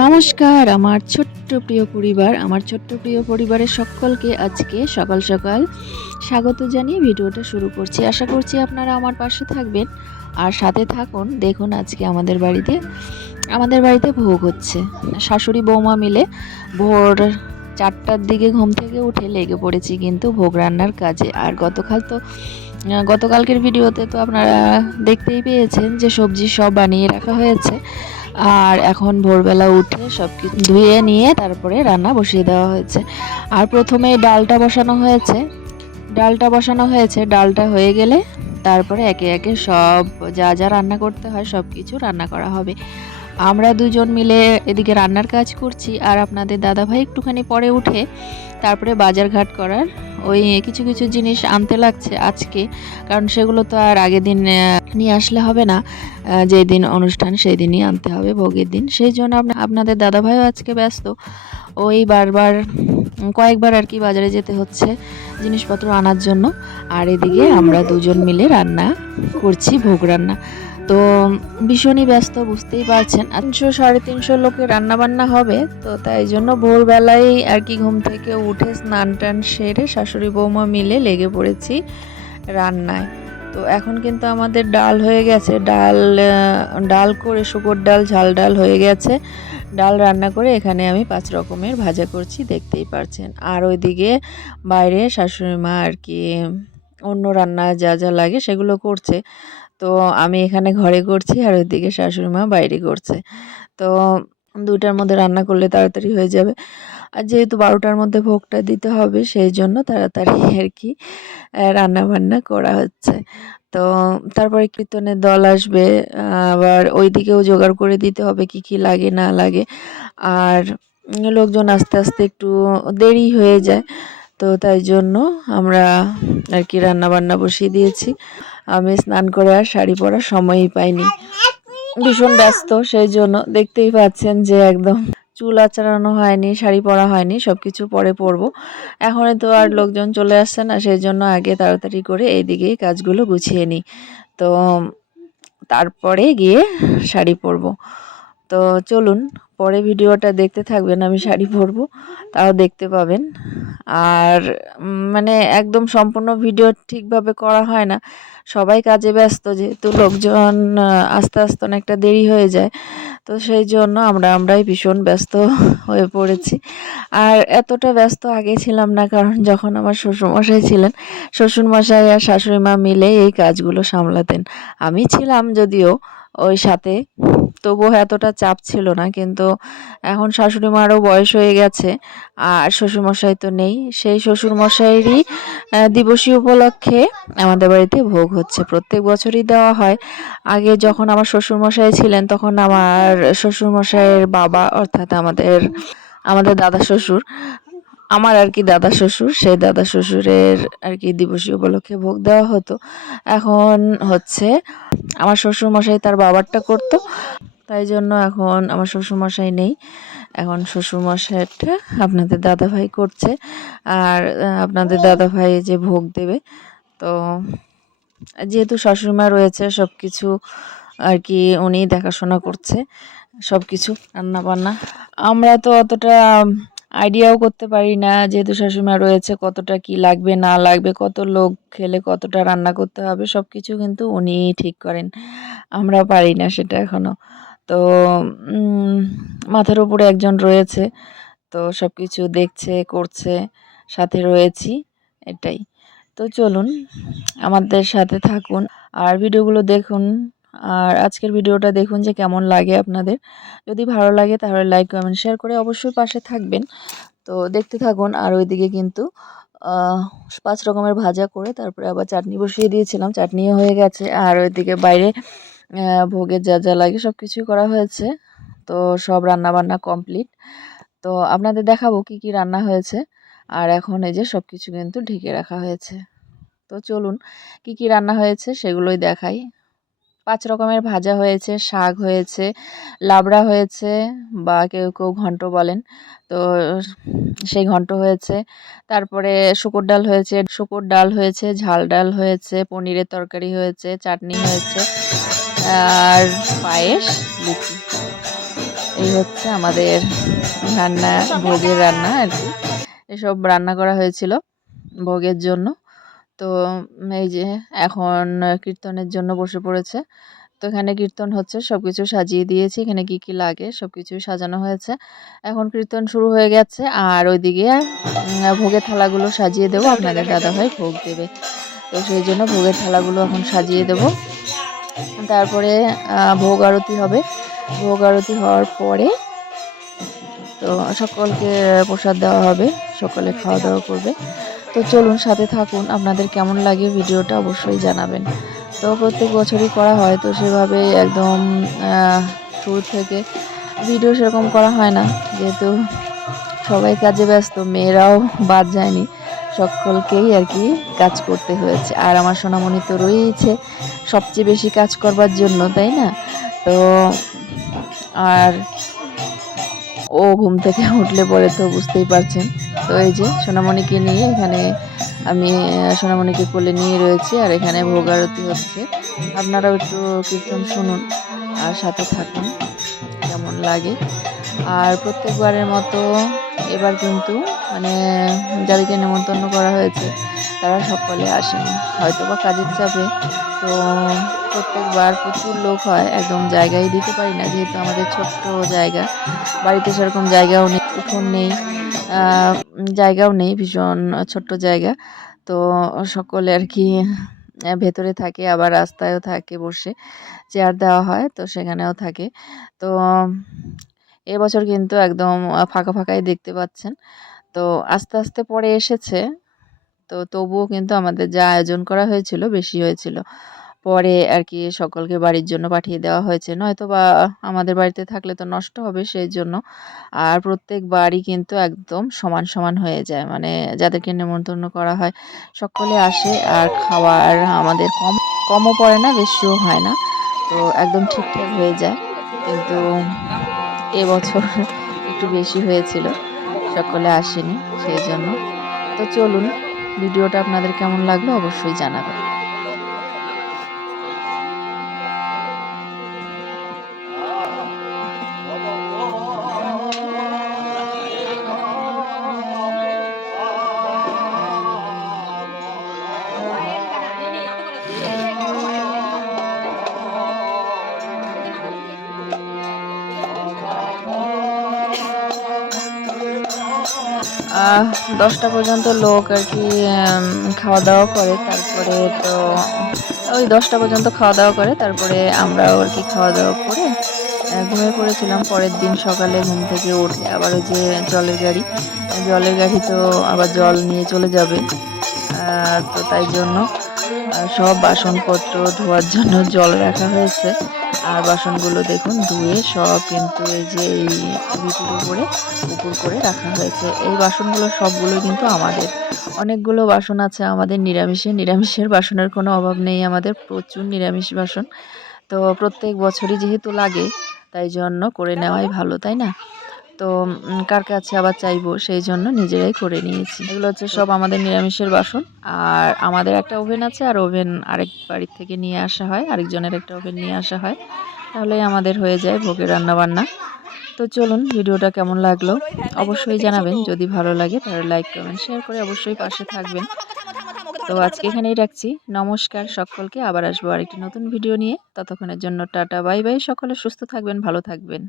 নমস্কার আমার ছোট্ট প্রিয় পরিবারের সকলকে আজকে সকাল সকাল স্বাগত জানিয়ে ভিডিওটা শুরু করছি। আশা করছি আপনারা আমার পাশে থাকবেন আর সাথে থাকুন। দেখুন আজকে আমাদের বাড়িতে ভোগ হচ্ছে। শাশুড়ি বৌমা মিলে ভোর 4টার দিকে ঘুম থেকে উঠে লেগে পড়েছি কিন্তু ভোগ রান্নার কাজে। আর গতকালকের ভিডিওতে তো আপনারা দেখতেই পেয়েছেন যে সবজি সব বানিয়ে রাখা হয়েছে। আর এখন ভোরবেলা উঠে সব কিছু ধুয়ে নিয়ে তারপরে রান্না বসিয়ে দেওয়া হয়েছে। আর প্রথমে ডালটা হয়ে গেলে তারপরে একে একে সব যা যা রান্না করতে হয় সব কিছু রান্না করা হবে। আমরা দুজন মিলে এদিকে রান্নার কাজ করছি আর আপনাদের দাদাভাই একটুখানি পরে উঠে তারপরে বাজারঘাট করার ওই কিছু কিছু জিনিস আনতে লাগছে আজকে, কারণ সেগুলো তো আর আগের দিন নিয়ে আসলে হবে না। যেই দিন অনুষ্ঠান সেই দিনই আনতে হবে, ভোগের দিন। সেই জন্য আপনাদের দাদাভাইও আজকে ব্যস্ত। ওই কয়েকবার আর কি বাজারে যেতে হচ্ছে জিনিসপত্র আনার জন্য। আর এদিকে আমরা দুজন মিলে রান্না করছি, ভোগ রান্না। তো ভীষণই ব্যস্ত, বুঝতেই পারছেন। 300-350 লোকের রান্না বান্না হবে, তো তাই জন্য ভোরবেলায় আর কি ঘুম থেকে উঠে স্নান টান সেরে শাশুড়ি বৌমা মিলে লেগে পড়েছি রান্নায়। তো এখন কিন্তু আমাদের ডাল হয়ে গেছে, ডাল করে শুকর ডাল, ঝাল ডাল হয়ে গেছে। ডাল রান্না করে এখানে আমি 5 রকমের ভাজা করছি, দেখতেই পারছেন। আর ওইদিকে বাইরে শাশুড়ি মা আর কি অন্য রান্না যা যা লাগে সেগুলো করছে। তো আমি এখানে ঘরে করছি আর ওইদিকে শাশুড়ি মা বাইরে করছে। তো 2টার মধ্যে রান্না করলে তাড়াতাড়ি হয়ে যাবে। আর যেহেতু 12টার মধ্যে ভোগটা দিতে হবে সেই জন্য তাড়াতাড়ি আর কি রান্না বান্না করা হচ্ছে। তো তারপরে কীর্তনের দল আসবে, আবার ওইদিকেও জোগাড় করে দিতে হবে কি কি লাগে না লাগে। আর লোকজন আস্তে আস্তে একটু দেরি হয়ে যায়, তো তাই জন্য আমরা আর কি রান্না বান্না বসিয়ে দিয়েছি। আমি স্নান করে আর শাড়ি পরার সময়ই পাইনি, ভীষণ ব্যস্ত। সেই জন্য দেখতেই পাচ্ছেন যে একদম চুল আঁচড়ানো হয়নি, শাড়ি পরা হয়নি, সব কিছু পরে পরবো। এখনই তো আর লোকজন চলে আসছে না, সেই জন্য আগে তাড়াতাড়ি করে এইদিকেই কাজগুলো গুছিয়ে নিই। তো তারপরে গিয়ে শাড়ি পরবো। তো চলুন পরে ভিডিওটা দেখতে থাকবেন, আমি শাড়ি পরবো তাও দেখতে পাবেন। আর মানে একদম সম্পূর্ণ ভিডিও ঠিকভাবে করা হয় না, সবাই কাজে ব্যস্ত, যেহেতু লোকজন আস্তে আস্তে অনেকটা দেরি হয়ে যায়। তো সেই জন্য আমরাই ভীষণ ব্যস্ত হয়ে পড়েছি। আর এতটা ব্যস্ত আগে ছিলাম না, কারণ যখন আমার শ্বশুরমশাই ছিলেন, শ্বশুরমশাই আর শাশুড়ি মা মিলে এই কাজগুলো সামলাতেন। আমি ছিলাম যদিও ওই সাথে, তবুও এতটা চাপ ছিল না। কিন্তু এখন শাশুড়ি মারও বয়স হয়ে গেছে আর শ্বশুরমশাই তো নেই। সেই শ্বশুরমশাইয়েরই দিবসী উপলক্ষে আমাদের বাড়িতে ভোগ হচ্ছে। প্রত্যেক বছরই দেওয়া হয়। আগে যখন আমার শ্বশুরমশাই ছিলেন তখন আমার শ্বশুরমশাইয়ের বাবা, অর্থাৎ আমাদের দাদা শ্বশুর, আমার আর কি দাদা শ্বশুর, সেই দাদা শ্বশুরের আর কি দিবসী উপলক্ষে ভোগ দেওয়া হতো। এখন হচ্ছে আমার শ্বশুরমশাই তার বাবারটা করতো, তাই জন্য এখন আমার শ্বশুরমশাই নেই। এখন শ্বশুরমশাইটা আপনাদের দাদাভাই করছে। আর আপনাদের দাদাভাই যে ভোগ দেবে, তো যেহেতু শাশুড়িমা রয়েছে সব কিছু আর কি উনি দেখাশোনা করছে, সব কিছু রান্না বান্না। আমরা তো অতটা আইডিয়াও করতে পারি না, যেহেতু শাশুড়িমা রয়েছে, কতটা কি লাগবে না লাগবে, কত লোক খেলে কতটা রান্না করতে হবে, সব কিছু কিন্তু উনিই ঠিক করেন। আমরা পারি না সেটা এখনো। তো মাথার উপরে একজন রয়েছে, তো সব কিছু দেখছে করছে, সাথে রয়েছি, এটাই। তো চলুন আমাদের সাথে থাকুন আর ভিডিওগুলো দেখুন। আর আজকের ভিডিওটা দেখুন যে কেমন লাগে আপনাদের। যদি ভালো লাগে তাহলে লাইক কমেন্ট শেয়ার করে অবশ্যই পাশে থাকবেন। তো দেখতে থাকুন। আর ওইদিকে কিন্তু 5 রকমের ভাজা করে তারপরে আবার চাটনি বসিয়ে দিয়েছিলাম, চাটনিও হয়ে গেছে। আর ওইদিকে বাইরে ভোগের যা যা লাগে সব কিছুই করা হয়েছে। তো সব রান্না বান্না কমপ্লিট। তো আপনাদের দেখাবো কি কি রান্না হয়েছে। আর এখন এই যে সব কিছু কিন্তু ঢেকে রাখা হয়েছে। তো চলুন কি কি রান্না হয়েছে সেগুলোই দেখাই। 5 রকমের ভাজা হয়েছে, শাক হয়েছে, লাবড়া হয়েছে, বা কেউ কেউ ঘন্ট বলেন, তো সেই ঘন্ট হয়েছে। তারপরে শুকর ডাল হয়েছে, ঝাল ডাল হয়েছে, পনিরের তরকারি হয়েছে, চাটনি হয়েছে, আর পায়েস, লুচি। এই হচ্ছে আমাদের রান্না, ভোগের রান্না আর কি। এসব রান্না করা হয়েছিল ভোগের জন্য। তো এই যে এখন কীর্তনের জন্য বসে পড়েছে। তো এখানে কীর্তন হচ্ছে, সবকিছু সাজিয়ে দিয়েছি। এখানে কি কি লাগে সবকিছুই সাজানো হয়েছে। এখন কীর্তন শুরু হয়ে গেছে আর ওইদিকে ভোগের থালাগুলো সাজিয়ে দেবো। আপনাদের দাদাভাই ভোগ দেবে। তো সেই জন্য ভোগের থালাগুলো এখন সাজিয়ে দেব। তারপরে ভোগ আরতি হবে। ভোগ আরতি হওয়ার পরে তো সকলকে প্রসাদ দেওয়া হবে, সকলে খাওয়া দাওয়া করবে। তো চলুন সাথে থাকুন, আপনাদের কেমন লাগে ভিডিওটা অবশ্যই জানাবেন। তো প্রত্যেক বছরই করা হয়, তো সেভাবে একদম শুরু থেকে ভিডিও সেরকম করা হয় না, যেহেতু সবাই কাজে ব্যস্ত, মেয়েরাও বাদ যায়নি, সকলকেই আর কি কাজ করতে হয়েছে। আর আমার সোনামণি তো রয়েইছে সবচেয়ে বেশি কাজ করবার জন্য, তাই না? তো আর ও ঘুম থেকে উঠলে পরে তো বুঝতেই পারছেন। তো এই যে সোনামণিকে নিয়ে এখানে আমি সোনামণিকে কোলে নিয়ে রয়েছি আর এখানে ভোগ আরতি হচ্ছে। আপনারাও একটু কীর্তন শুনুন আর সাথে থাকুন, কেমন লাগে। আর প্রত্যেকবারের মতো এবার কিন্তু মানে যাদেরকে নেমন্তন্ন করা হয়েছে তারা সকলে আসেনি, হয়তো বা কাজের চাপে। তো প্রত্যেকবার প্রচুর লোক হয়, একদম জায়গায় দিতে পারি না, যেহেতু আমাদের ছোট্ট জায়গা, বাড়িতে সেরকম জায়গাও নেই, উঠোন নেই, জায়গাও নেই, ভীষণ ছোট্ট জায়গা। তো সকলে আর কি ভেতরে থাকে, আবার রাস্তায়ও থাকে, বসে চেয়ার দেওয়া হয়, তো সেখানেও থাকে। তো এবছর কিন্তু একদম ফাঁকা ফাঁকাই দেখতে পাচ্ছেন। তো আস্তে আস্তে পরে এসেছে, তো তবুও কিন্তু আমাদের যা আয়োজন করা হয়েছিল বেশি হয়েছিল। পরে আর কি সকলকে বাড়ির জন্য পাঠিয়ে দেওয়া হয়েছে, নয়তো বা আমাদের বাড়িতে থাকলে তো নষ্ট হবে, সেই জন্য। আর প্রত্যেকবারই কিন্তু একদম সমান সমান হয়ে যায়, মানে যাদেরকে নেমন্তন্ন করা হয় সকলে আসে, আর খাবার আমাদের কমও পড়ে না, বেশিও হয় না, তো একদম ঠিকঠাক হয়ে যায়। কিন্তু এবছর একটু বেশি হয়েছিল, সকলে আসেনি সেই জন্য। তো চলুন, ভিডিওটা আপনাদের কেমন লাগলো অবশ্যই জানাবেন। আহ 10টা পর্যন্ত লোক আর কি খাওয়া দাওয়া করে, তারপরে তো ওই 10টা পর্যন্ত খাওয়া দাওয়া করে, তারপরে আমরাও আর কি খাওয়া দাওয়া করে ঘুমিয়ে পড়েছিলাম। পরের দিন সকালে ঘুম থেকে উঠে আবার ওই যে জলের গাড়ি তো আবার জল নিয়ে চলে যাবে, তো তাই জন্য সব বাসনপত্র ধোয়ার জন্য জল রাখা হয়েছে। আর বাসনগুলো দেখুন ধুয়ে সব কিন্তু এই যে এই ভিটির উপরে উপর করে রাখা হয়েছে। এই বাসনগুলো সবগুলো কিন্তু আমাদের, অনেকগুলো বাসন আছে আমাদের নিরামিষের বাসনের কোনো অভাব নেই, আমাদের প্রচুর নিরামিষ বাসন। তো প্রত্যেক বছরই যেহেতু লাগে, তাই জন্য করে নেওয়াই ভালো, তাই না? তো কার কাছে আবার চাইবো, সেই জন্য নিজেরাই করে নিয়েছি। এগুলো হচ্ছে সব আমাদের নিরামিষের বাসন। আর আমাদের একটা ওভেন আছে, আর ওভেন আরেক বাড়ির থেকে নিয়ে আসা হয়, আরেকজনের একটা ওভেন নিয়ে আসা হয়, তাহলেই আমাদের হয়ে যায় ভোগের রান্নাবান্না। তো চলুন, ভিডিওটা কেমন লাগলো অবশ্যই জানাবেন। যদি ভালো লাগে তাহলে লাইক কমেন্ট শেয়ার করে অবশ্যই পাশে থাকবেন। তো আজকে এখানেই রাখছি, নমস্কার সকলকে, আবার আসবো আরেকটি নতুন ভিডিও নিয়ে। ততক্ষণের জন্য টাটা বাই বাই, সকলে সুস্থ থাকবেন, ভালো থাকবেন।